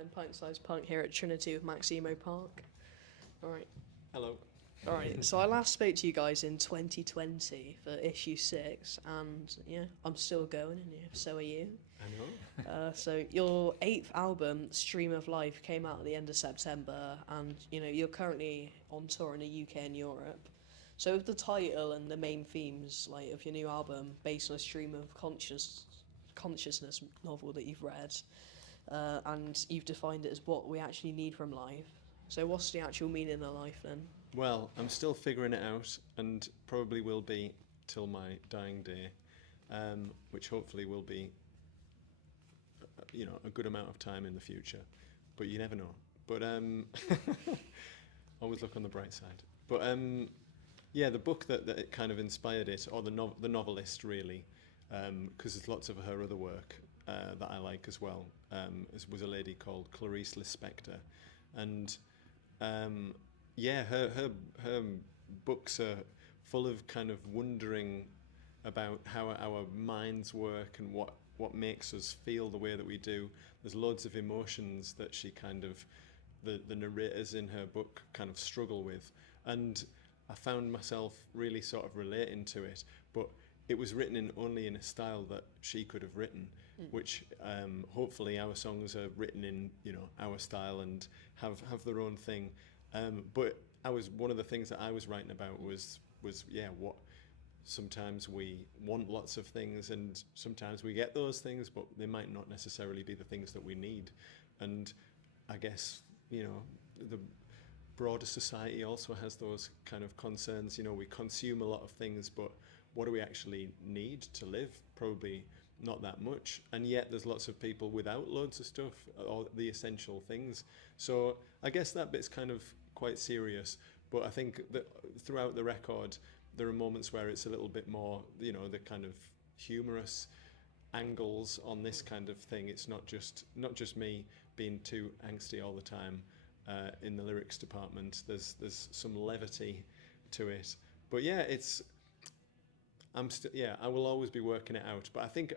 Ryan, pint-sized punk here at Trinity with Maxïmo Park. Alright. Hello. Alright, so I last spoke to you guys in 2020 for issue 6, and yeah, I'm still going, and yeah, so are you. I know. So your 8th album, Stream of Life, came out at the end of September, and you're currently on tour in the UK and Europe. So with the title and the main themes of your new album, based on a stream of consciousness novel that you've read, and you've defined it as what we actually need from life. So what's the actual meaning of life then? Well, I'm still figuring it out, and probably will be till my dying day, which hopefully will be, a good amount of time in the future. But you never know. But always look on the bright side. But the book that it kind of inspired it, or the novelist really, because there's lots of her other work that I like as well, was a lady called Clarice Lispector, and her books are full of kind of wondering about how our minds work and what makes us feel the way that we do. There's loads of emotions that she kind of, the narrators in her book kind of struggle with, and I found myself really sort of relating to it, but it was written only in a style that she could have written, which hopefully our songs are written in our style and have their own thing. But one of the things that I was writing about was what sometimes we want lots of things, and sometimes we get those things, but they might not necessarily be the things that we need. And I guess the broader society also has those kind of concerns. We consume a lot of things, but what do we actually need to live? Probably not that much. And yet there's lots of people without loads of stuff, or the essential things. So I guess that bit's kind of quite serious, but I think that throughout the record there are moments where it's a little bit more, the kind of humorous angles on this kind of thing. It's not just me being too angsty all the time in the lyrics department. There's some levity to it, but I will always be working it out. But I think,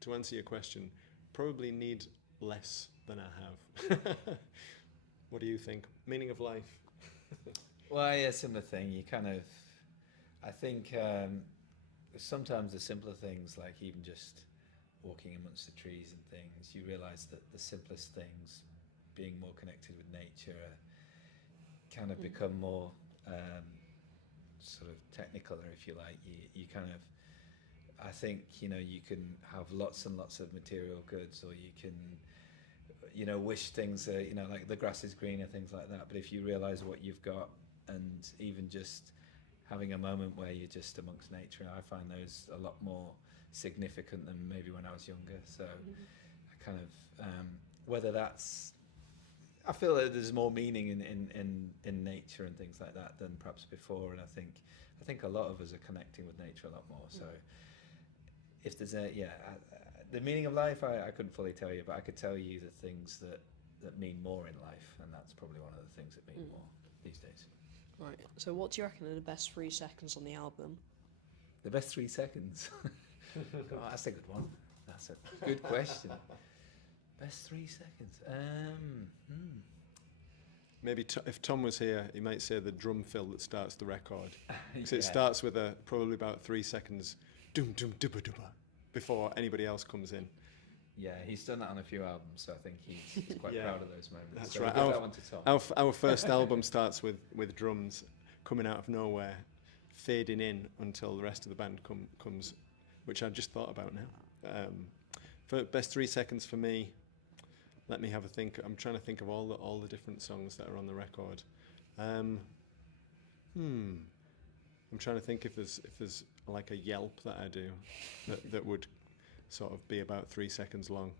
to answer your question, probably need less than I have. What do you think? Meaning of life? Well, yeah, similar thing. I think sometimes the simpler things, like even just walking amongst the trees and things, you realise that the simplest things, being more connected with nature, kind of become more sort of technical, or if you like, you kind of, I think, you can have lots and lots of material goods, or you can, wish things are, like the grass is greener, things like that. But if you realise what you've got, and even just having a moment where you're just amongst nature, I find those a lot more significant than maybe when I was younger. So I kind of, whether that's, I feel that there's more meaning in nature and things like that than perhaps before, and I think a lot of us are connecting with nature a lot more. So if there's the meaning of life, I couldn't fully tell you, but I could tell you the things that mean more in life, and that's probably one of the things that mean more these days. Right. So what do you reckon are the best 3 seconds on the album? The best 3 seconds? Oh, that's a good one. That's a good question. Best 3 seconds. Maybe if Tom was here, he might say the drum fill that starts the record. Because it starts with probably about 3 seconds, doom doom dubba dubba, before anybody else comes in. Yeah, he's done that on a few albums, so I think he's quite proud of those moments. That's so right. We'll give that one to Tom. Our first album starts with drums coming out of nowhere, fading in until the rest of the band comes, which I just thought about now. For best 3 seconds for me, let me have a think. I'm trying to think of all the different songs that are on the record. I'm trying to think if there's like a yelp that I do that would sort of be about 3 seconds long.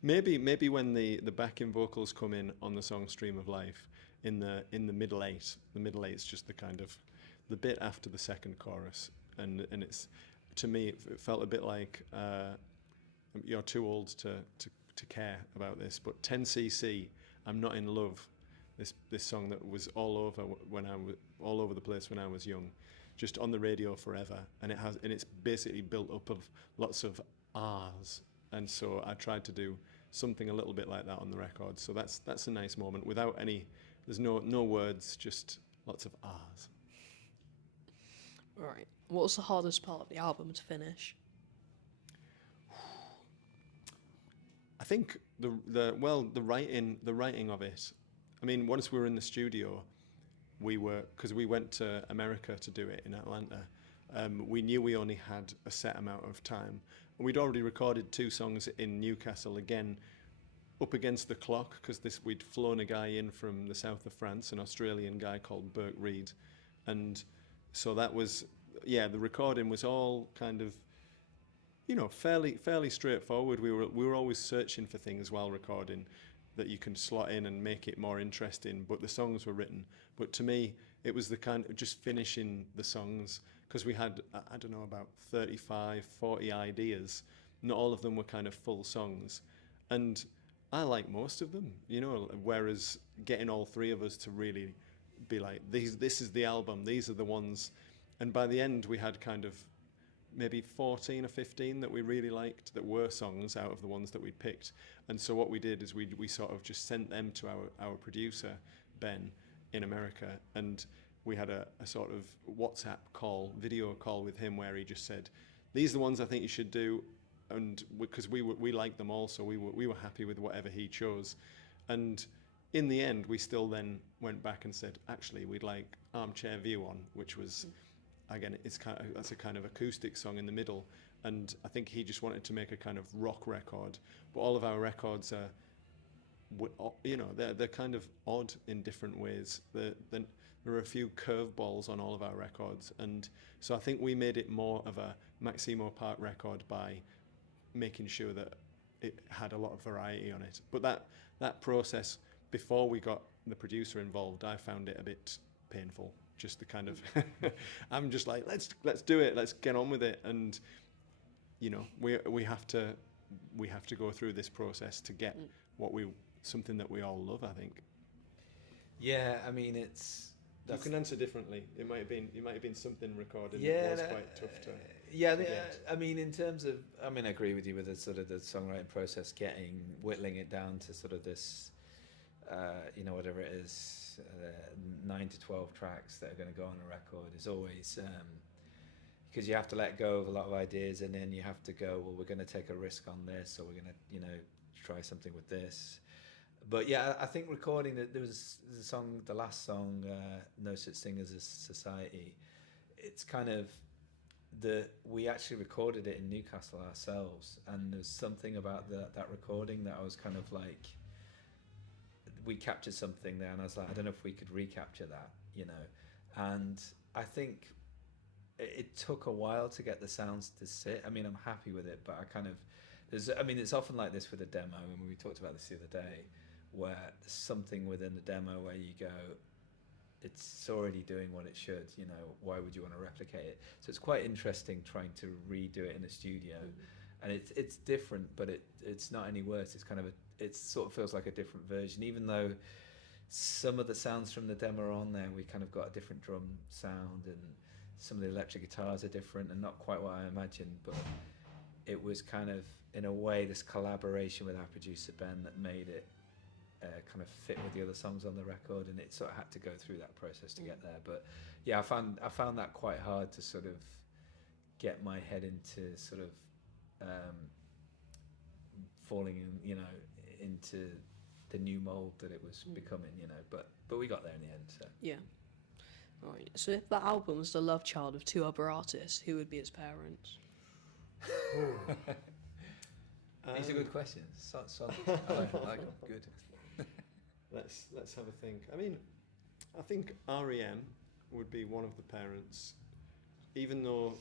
Maybe when the backing vocals come in on the song Stream of Life in the middle eight. The middle eight's just the kind of the bit after the second chorus, and it's, to me, it felt a bit like you're too old to care about this, but 10cc, I'm Not in Love, this song that was all over the place when I was young, just on the radio forever, and it's basically built up of lots of R's, and so I tried to do something a little bit like that on the record. So that's a nice moment without any. There's no words, just lots of ahs. Right. What was the hardest part of the album to finish? I think the writing of it. I mean, once we were in the studio, because we went to America to do it in Atlanta. We knew we only had a set amount of time. And we'd already recorded 2 songs in Newcastle, again up against the clock, because we'd flown a guy in from the south of France, an Australian guy called Burke Reed, and so that was, the recording was all kind of, fairly straightforward. We were always searching for things while recording that you can slot in and make it more interesting, but the songs were written. But to me, it was the kind of just finishing the songs, because we had, I don't know, about 35, 40 ideas. Not all of them were kind of full songs. And I like most of them, whereas getting all 3 of us to really be like, this is the album, these are the ones. And by the end, we had kind of maybe 14 or 15 that we really liked that were songs out of the ones that we'd picked. And so what we did is we sort of just sent them to our producer, Ben, in America, and we had a sort of WhatsApp video call with him where he just said, these are the ones I think you should do, and because we liked them all, so we were happy with whatever he chose. And in the end, we still then went back and said, actually, we'd like Armchair View on, which was, again, that's a kind of acoustic song in the middle. And I think he just wanted to make a kind of rock record. But all of our records are, they're kind of odd in different ways. There are a few curveballs on all of our records. And so I think we made it more of a Maxïmo Park record by making sure that it had a lot of variety on it. But that process, before we got the producer involved, I found it a bit painful. Just the kind of, I'm just like, let's do it, let's get on with it. And we have to go through this process to get something that we all love, I think. Yeah, I mean, you can answer differently. It might have been something recorded. Yeah, that was quite tough to. I mean, in terms of, I agree with you with the sort of the songwriting process, whittling it down to sort of this, whatever it is, 9 to 12 tracks that are going to go on a record is always, because you have to let go of a lot of ideas, and then you have to go, well, we're going to take a risk on this, or we're going to, try something with this. But yeah, I think recording there was a song, the last song, No Such Thing as a Society. It's kind of we actually recorded it in Newcastle ourselves, and there's something about that recording that I was kind of like, we captured something there, and I was like, I don't know if we could recapture that, And I think it took a while to get the sounds to sit. I mean, I'm happy with it, but it's often like this with a demo, and we talked about this the other day, where there's something within the demo where you go, it's already doing what it should, why would you want to replicate it? So it's quite interesting trying to redo it in a studio, and it's different, but it's not any worse. It's kind of it sort of feels like a different version, even though some of the sounds from the demo are on there. We kind of got a different drum sound, and some of the electric guitars are different and not quite what I imagined, but it was kind of, in a way, this collaboration with our producer Ben that made it kind of fit with the other songs on the record, and it sort of had to go through that process to get there. But yeah, I found that quite hard to sort of get my head into sort of falling in, into the new mold that it was becoming, but we got there in the end. So yeah. All right. So if that album was the love child of 2 other artists, who would be its parents? These are good questions. So I like them. Good. Let's have a think. I mean, I think REM would be one of the parents, even though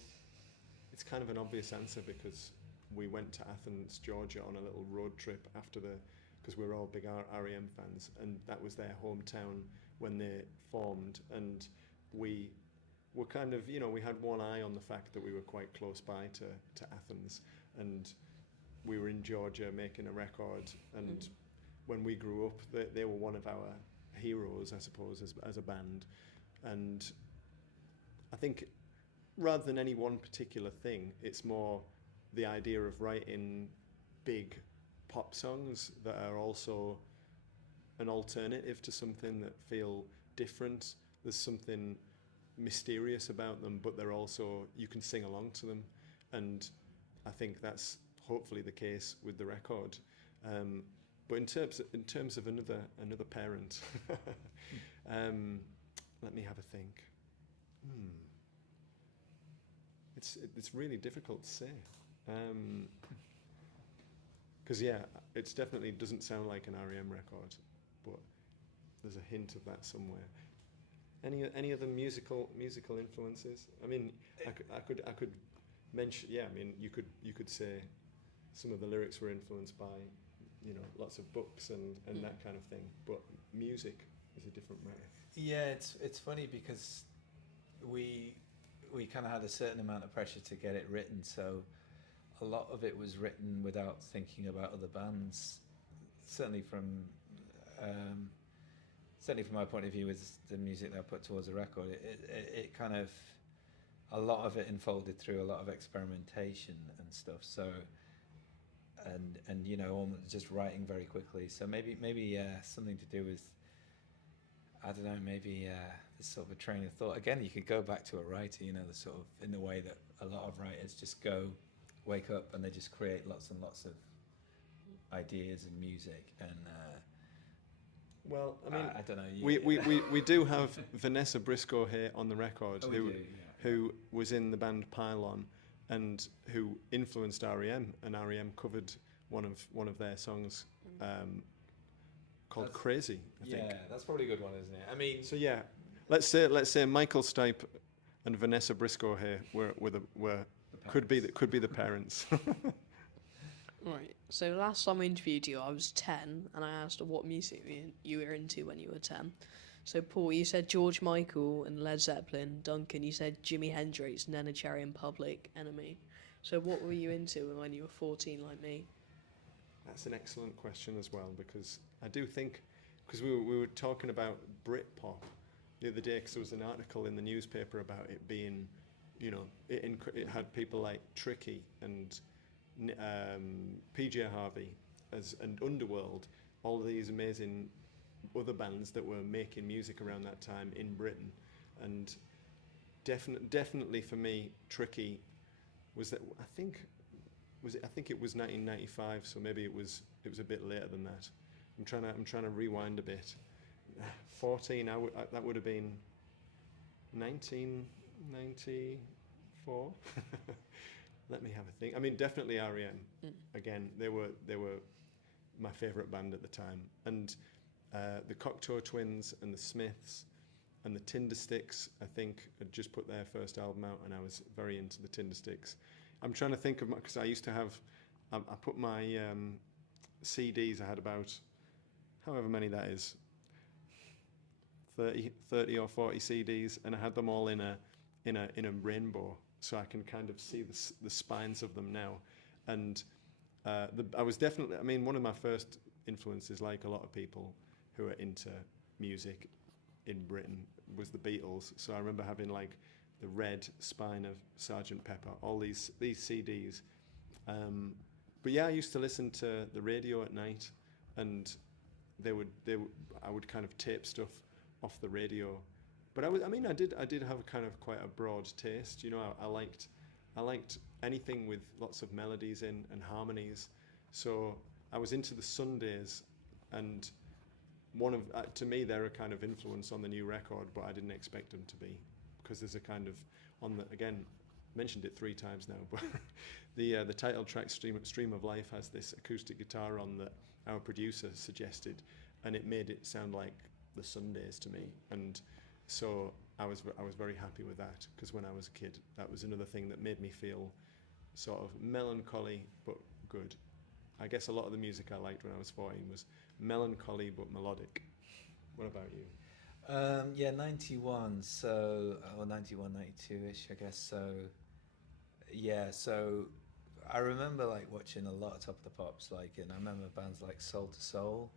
it's kind of an obvious answer because we went to Athens, Georgia on a little road trip because we were all big REM fans, and that was their hometown when they formed, and we were kind of, we had one eye on the fact that we were quite close by to Athens, and we were in Georgia making a record, and when we grew up, they were one of our heroes, I suppose, as a band. And I think rather than any one particular thing, it's more the idea of writing big pop songs that are also an alternative to something that feel different. There's something mysterious about them, but they're also, you can sing along to them, and I think that's hopefully the case with the record. But in terms of another parent, let me have a think. It's really difficult to say, because it's definitely doesn't sound like an REM record, but there's a hint of that somewhere. Any other musical influences? I mean, I could mention. Yeah, I mean, you could say some of the lyrics were influenced by, lots of books and that kind of thing. But music is a different matter. Yeah, it's funny because we kind of had a certain amount of pressure to get it written, so a lot of it was written without thinking about other bands. Certainly from my point of view, with the music that I put towards the record, it kind of, a lot of it unfolded through a lot of experimentation and stuff. So, and almost just writing very quickly. So maybe something to do with, I don't know, maybe this sort of a train of thought. Again, you could go back to a writer, the sort of, in the way that a lot of writers just wake up and they just create lots and lots of ideas and music. And well, I mean, I don't know. We do have Vanessa Briscoe here on the record, who was in the band Pylon, and who influenced REM, and REM covered one of their songs called "Crazy." I think. Yeah, that's probably a good one, isn't it? I mean, so yeah, let's say Michael Stipe and Vanessa Briscoe here could be the parents. Right. So last time I interviewed you, I was 10, and I asked what music you were into when you were 10. So Paul, you said George Michael and Led Zeppelin. Duncan, you said Jimi Hendrix, Nena Cherry, and Public Enemy. So what were you into when you were 14, like me? That's an excellent question as well, because I do think, because we were talking about Britpop the other day, because there was an article in the newspaper about it being, it had people like Tricky and PJ Harvey and Underworld, all of these amazing other bands that were making music around that time in Britain. And definitely for me, Tricky was that, I think it was 1995, so maybe it was a bit later than that. I'm trying to rewind a bit. 14, that would have been 1994. Let me have a think. I mean, definitely REM. Again, they were my favourite band at the time, and the Cocteau Twins and the Smiths and the Tindersticks, I think, had just put their first album out, and I was very into the Tindersticks. I'm trying to think of, because I used to have, I put my CDs. I had about, however many that is, 30 or 40 CDs, and I had them all in a rainbow, so I can kind of see the spines of them now. And I was definitely, I mean, one of my first influences, like a lot of people who are into music in Britain, was the Beatles. So I remember having like the red spine of Sgt. Pepper, all these CDs. But yeah, I used to listen to the radio at night, and I would kind of tape stuff off the radio. But I did have kind of quite a broad taste. I liked anything with lots of melodies in and harmonies. So I was into the Sundays, and to me they're a kind of influence on the new record, but I didn't expect them to be, because there's a kind of, again, mentioned it 3 times now, but the title track Stream of Life has this acoustic guitar on that our producer suggested, and it made it sound like the Sundays to me. And so I was very happy with that, because when I was a kid, that was another thing that made me feel sort of melancholy but good. I guess a lot of the music I liked when I was 14 was melancholy but melodic. What about you? 91, so, or 91, 92-ish, I guess. So, yeah, so I remember like watching a lot of Top of the Pops, and I remember bands like Soul to Soul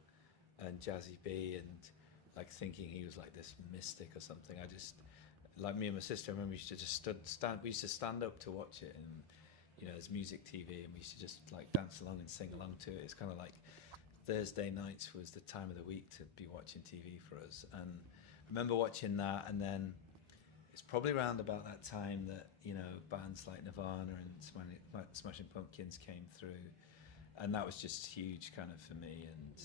and Jazzy B, and like thinking he was like this mystic or something. I just, like, me and my sister, I remember we used to just we used to stand up to watch it, and you know, there's music TV, and we used to just like dance along and sing along to it. It's kind of like Thursday nights was the time of the week to be watching TV for us. And I remember watching that, and then it's probably around about that time that, you know, bands like Nirvana and Smashing Pumpkins came through, and that was just huge kind of for me. And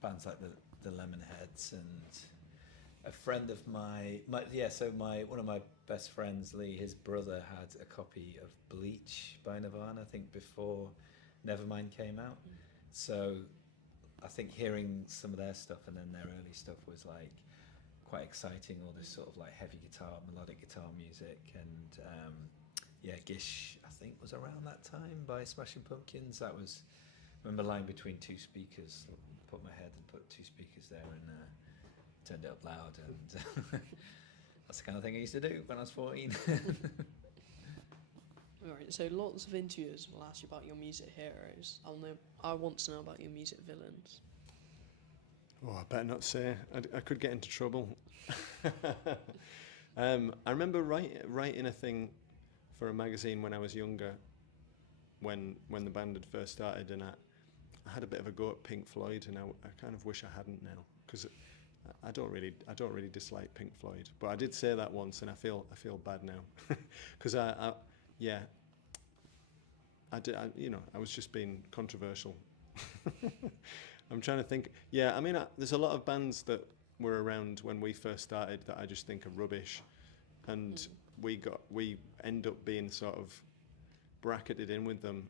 bands like the Lemonheads, and a friend of one of my best friends, Lee, his brother had a copy of Bleach by Nirvana, I think before Nevermind came out. So I think hearing some of their stuff and then their early stuff was like quite exciting, all this sort of like heavy guitar, melodic guitar music. And Gish, I think, was around that time by Smashing Pumpkins. That was, I remember lying between two speakers, put my head and put two speakers there, and turned it up loud, and that's the kind of thing I used to do when I was 14. Alright, so lots of interviewers will ask you about your music heroes. I want to know about your music villains. Oh, I better not say. I could get into trouble. I remember writing a thing for a magazine when I was younger, when the band had first started, and I had a bit of a go at Pink Floyd, and I kind of wish I hadn't now, because I don't really dislike Pink Floyd, but I did say that once, and I feel bad now, because I was just being controversial. I'm trying to think. Yeah, I mean, there's a lot of bands that were around when we first started that I just think are rubbish, and we end up being sort of bracketed in with them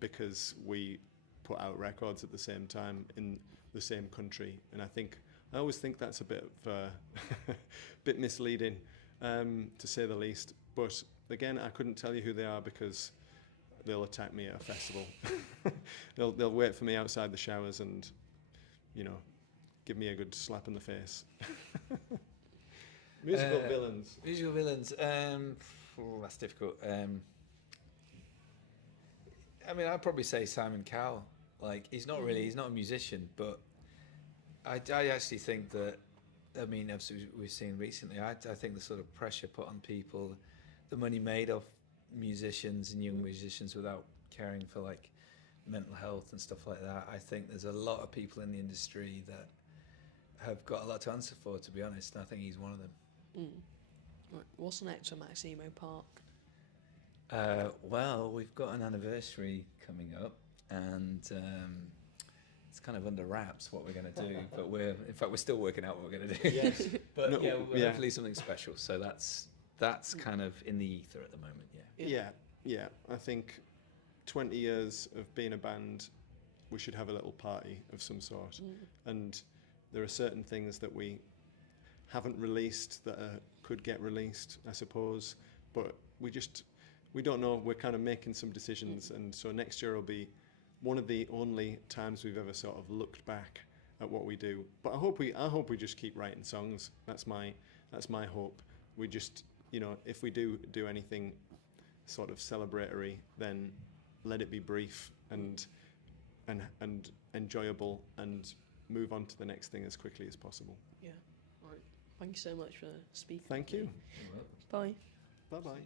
because we put out records at the same time in the same country, and I always think that's a bit misleading, to say the least. But again, I couldn't tell you who they are because they'll attack me at a festival. They'll wait for me outside the showers and, you know, give me a good slap in the face. Musical villains. Musical villains. That's difficult. I mean, I'd probably say Simon Cowell. Like, he's not a musician, but I actually think that, I mean, as we've seen recently, I think the sort of pressure put on people, the money made off musicians and young musicians without caring for like mental health and stuff like that. I think there's a lot of people in the industry that have got a lot to answer for, to be honest, and I think he's one of them. Right. What's next for Maxïmo Park? Well, we've got an anniversary coming up, and it's kind of under wraps what we're going to do, but we're still working out what we're going to do. Yes. But hopefully something special. So that's kind of in the ether at the moment. Yeah. I think 20 years of being a band, we should have a little party of some sort. And there are certain things that we haven't released that could get released, I suppose, but we don't know. We're kind of making some decisions, and so next year will be one of the only times we've ever sort of looked back at what we do. But I hope we just keep writing songs. That's my hope. We just, you know, if we do anything sort of celebratory, then let it be brief and enjoyable, and move on to the next thing as quickly as possible. Yeah. Right. Thank you so much for speaking. Thank you. Bye. Bye-bye.